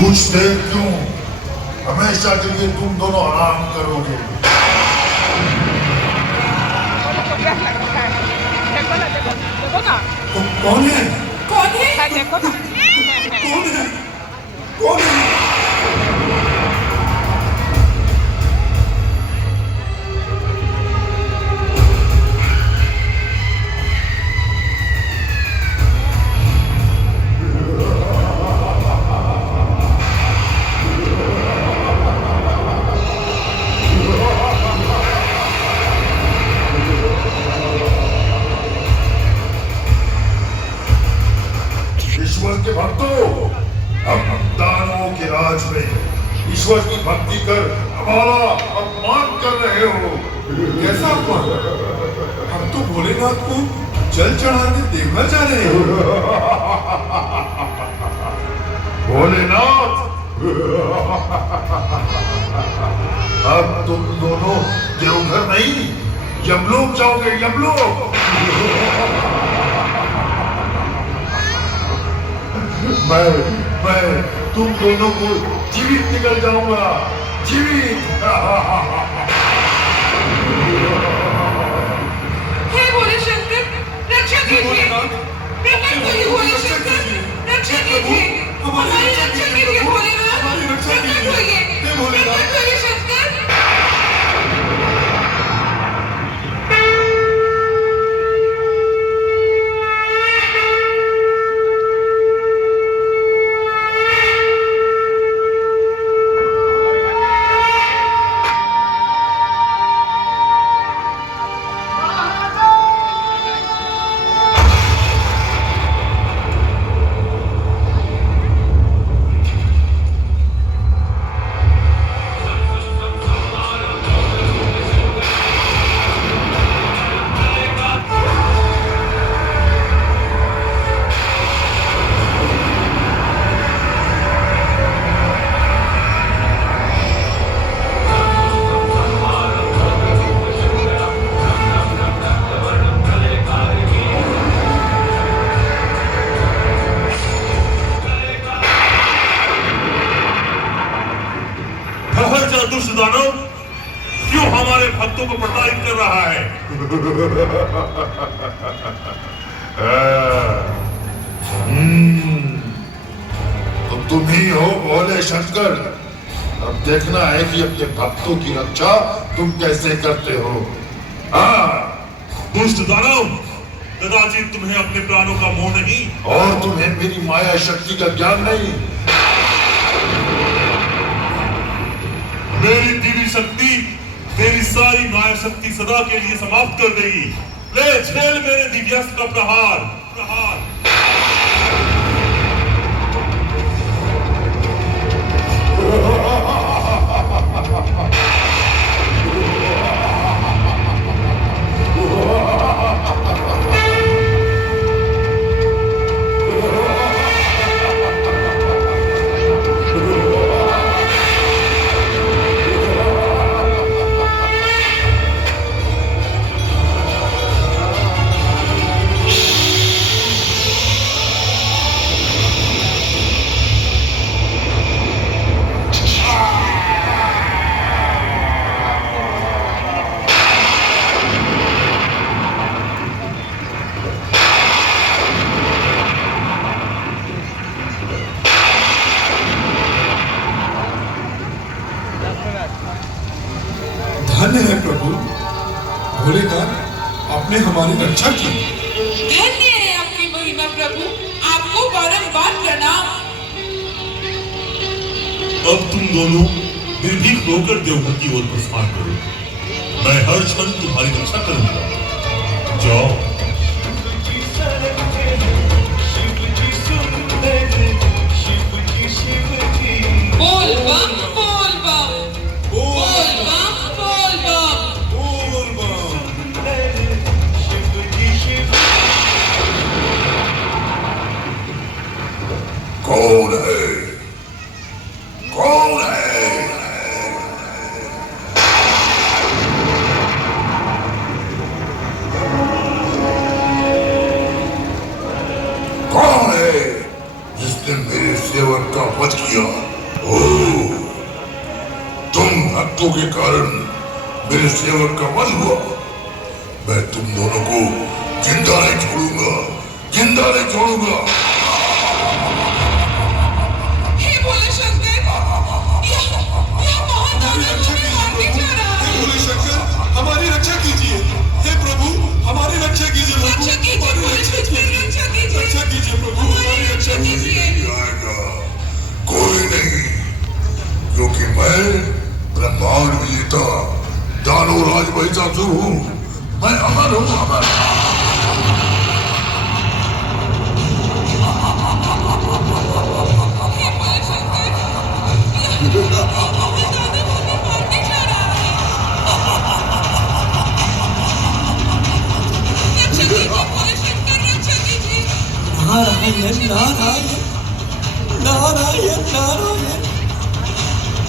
कुछ देर क्यों, हमेशा के लिए तुम दोनों आराम करोगे। देखो ना, कौन है? कौन है? देखो ना। कौन है? कौन है? ईश्वर के भक्तों, हम दानवों के राज में ईश्वर की भक्ति कर हमारा अपमान कर रहे हो। कैसा अपमान? हम तो भोलेनाथ को जल चढ़ाने देखना चाह रहे हैं। भोलेनाथ, अब तुम दोनों देवघर नहीं, यमलोक जाओगे, यमलोक। मैं तुम दोनों को जीवित निकल जाऊंगा, जीवित। हे भोले शंकर, रक्षा कीजिए। प्रकट होइए भोले शंकर, रक्षा कीजिए। हमारी रक्षा कीजिए भोलेनाथ, प्रकट होइए। प्रकट होइए शंकर। दुष्ट दानव क्यों हमारे भक्तों को प्रताड़ित कर रहा है? तो तुम ही हो भोले शंकर। अब देखना है कि अपने भक्तों की रक्षा तुम कैसे करते हो। हाँ, दुष्ट दानव, कदाचित तुम्हें अपने प्राणों का मोह नहीं और तुम्हें मेरी माया शक्ति का ज्ञान नहीं। मेरी दिव्य शक्ति मेरी सारी माया शक्ति सदा के लिए समाप्त कर देगी। ले झेल मेरे दिव्यास्त्र का प्रहार। धन्य है प्रभु भोलेनाथ, आपने हमारी रक्षा की। धन्य है आपकी महिमा प्रभु, आपको बारंबार प्रणाम। अब तुम दोनों निर्भीक होकर देवघर की ओर प्रस्थान करो। मैं हर क्षण तुम्हारी रक्षा करूंगा। जाओ। बोल बम, बोल बम, बोल बम, बोल बम। कौन है? कौन है? कौन है जिसने मेरे सेवक सेवक का वध किया। ओ, तुम भक्तों के कारण मेरे सेवक का वध हुआ। मैं तुम दोनों को जिंदा नहीं छोड़ूंगा, जिंदा नहीं छोड़ूंगा। हे भोले शंकर, यह महान दानव हमें मारने जा रहा है। हे भोले शंकर, हमारी रक्षा कीजिए। हे प्रभु, हमारी रक्षा कीजिए प्रभु, रक्षा कीजिए भोले शंकर, रक्षा कीजिए, रक्षा कीजिए प्रभु, हमारी रक्षा कीजिए। नहीं आएगा कोई नहीं, क्योंकि मैं ब्रह्मांड विजेता दानव राज महिषासुर हूँ। मैं अमर हूँ, अमर। हे भोले शंकर, यह महान दानव हमें मारने जा रहा है। रक्षा कीजिए भोले शंकर, रक्षा कीजिए। नारायण नारायण नारायण नारायण।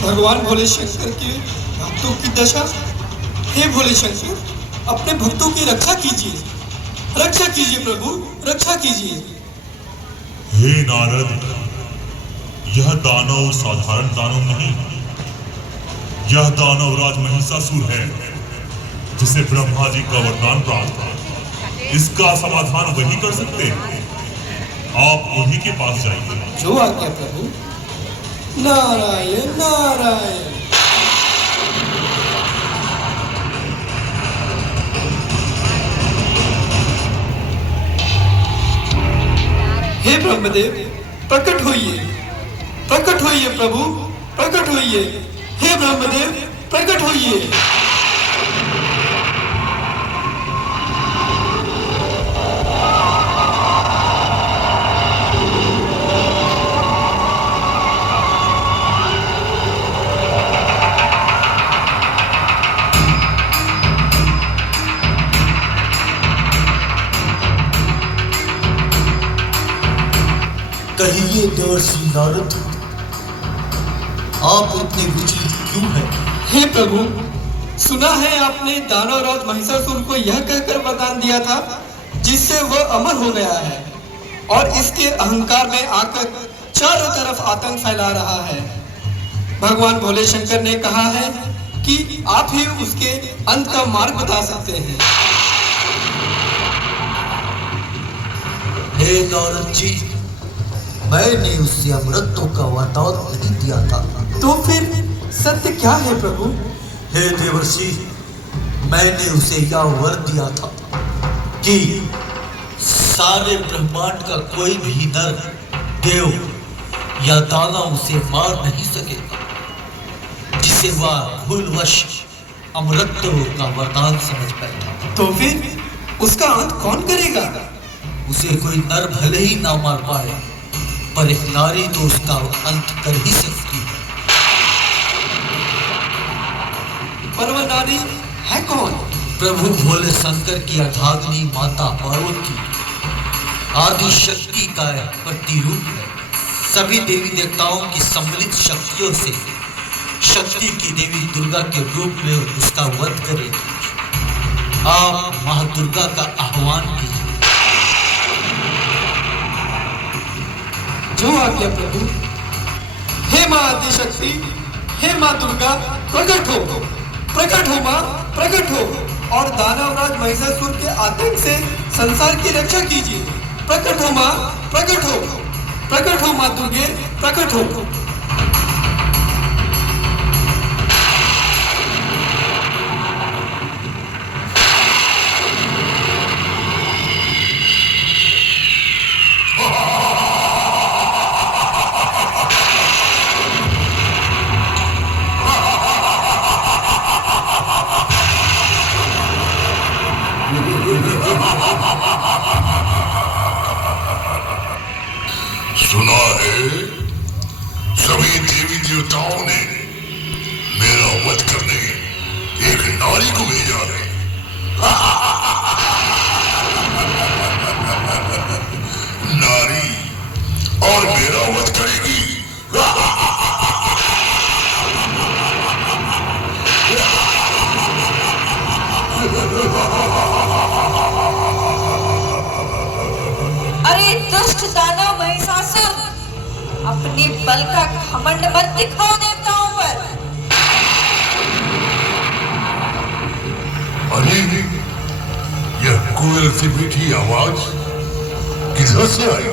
भगवान भोले शंकर के भक्तों की दशा। हे भोले शंकर, अपने भक्तों की रक्षा कीजिए, रक्षा कीजिए प्रभु, रक्षा कीजिए। हे नारद, यह दानव साधारण दानव नहीं, यह दानव राज महिषासुर है, जिसे ब्रह्मा जी का वरदान प्राप्त है। इसका समाधान वही कर सकते हैं। आप उन्हीं के पास जाइए। जो आज्ञा प्रभु। नारायण नारायण। हे ब्रह्मदेव, प्रकट होइए, प्रकट होइए प्रभु, प्रकट होइए। हे ब्रह्मदेव, प्रकट होइए। कहिए देवर्षि नारद, आप इतने विचलित क्यों हैं? हे प्रभु, सुना है आपने दानवराज महिषासुर को यह कहकर वरदान दिया था जिससे वह अमर हो गया है और इसके अहंकार में आकर चारों तरफ आतंक फैला रहा है। भगवान भोले शंकर ने कहा है कि आप ही उसके अंत का मार्ग बता सकते हैं। हे नारद जी, मैंने उससे अमृतों का वरदान नहीं दिया था। तो फिर सत्य क्या है प्रभु? हे देवर्षि, मैंने उसे यह वर दिया था कि सारे ब्रह्मांड का कोई भी नर, देव या दानव उसे मार नहीं सकेगा, जिसे वह भूलवश अमृतों का वरदान समझ बैठा। तो फिर उसका अंत कौन करेगा? उसे कोई नर भले ही ना मार पाए, पर एक नारी तो उसका अंत कर ही सकती है। पर वह नारी है कौन? प्रभु भोले शंकर की अर्धांगिनी माता पार्वती आदि शक्ति का प्रतिरूप है। सभी देवी देवताओं की सम्मिलित शक्तियों से शक्ति की देवी दुर्गा के रूप में उसका वध करेगी। आप मां दुर्गा का आह्वान कीजिए। जो आज्ञा प्रभु। हे मां आदिशक्ति, हे मां दुर्गा, प्रकट हो, प्रकट हो मां, प्रकट हो और दानवराज महिषासुर के आतंक से संसार की रक्षा कीजिए। प्रकट हो मां, प्रकट हो, प्रकट हो मां दुर्गे, प्रकट हो। बल का घमंड मत दिखाओ देवताओं पर। अरे यह कोयल से मीठी आवाज किधर से आई?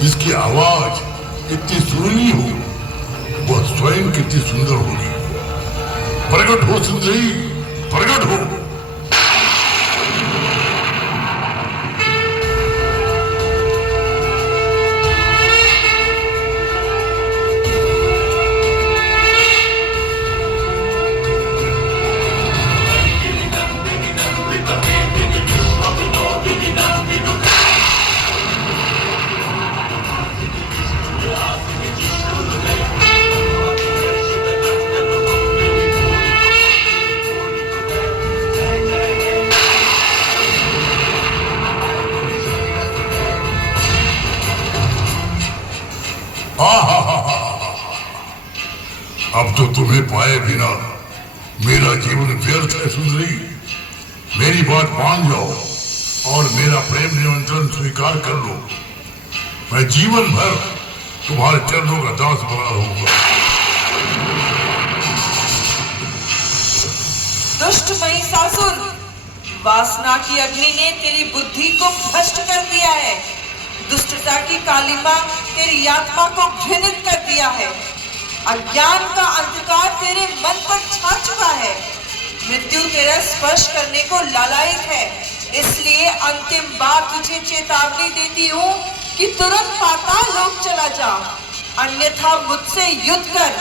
जिसकी आवाज इतनी सुरीली हो वह स्वयं कितनी सुंदर होगी। प्रकट हो सुंदरी, प्रकट हो। अब तो तुम्हें पाए बिना मेरा जीवन व्यर्थ है सुंदरी। मेरी बात मान जाओ और मेरा प्रेम निमंत्रण स्वीकार कर लो। मैं जीवन भर तुम्हारे चरणों का दास बना रहूंगा। दुष्ट महिषासुर, वासना की अग्नि ने तेरी बुद्धि को भ्रष्ट कर दिया है। दुष्टता की कालिमा तेरी आत्मा को घृणित कर दिया है। अज्ञान का अंधकार तेरे मन पर छा चुका है। मृत्यु तेरा स्पर्श करने को लालायित है। इसलिए अंतिम बार तुझे चेतावनी देती हूँ कि तुरंत पाताल लोक चला जा, अन्यथा मुझसे युद्ध कर।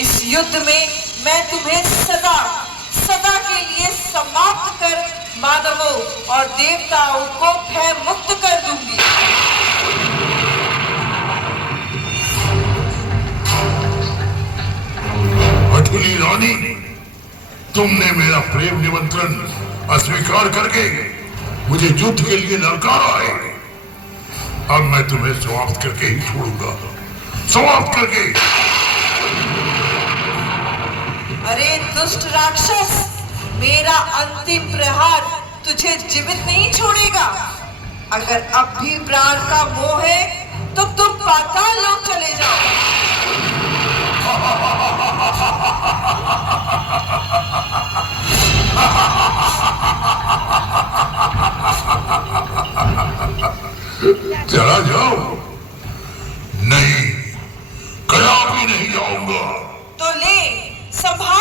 इस युद्ध में मैं तुम्हें सदा सदा के लिए समाप्त कर मानवों और देवताओं को भय मुक्त कर दूंगी। अठुली रानी, तुमने मेरा प्रेम निमंत्रण अस्वीकार करके मुझे युद्ध के लिए ललकारा है। अब मैं तुम्हें समाप्त करके ही छोड़ूंगा, समाप्त करके। अरे दुष्ट राक्षस, मेरा अंतिम प्रहार तुझे जीवित नहीं छोड़ेगा। अगर अब भी प्राण का मोह है तो तुम पाताल लोक चले जाओ। चला जाओ। नहीं, कदापि नहीं जाऊंगा। तो ले, संभाल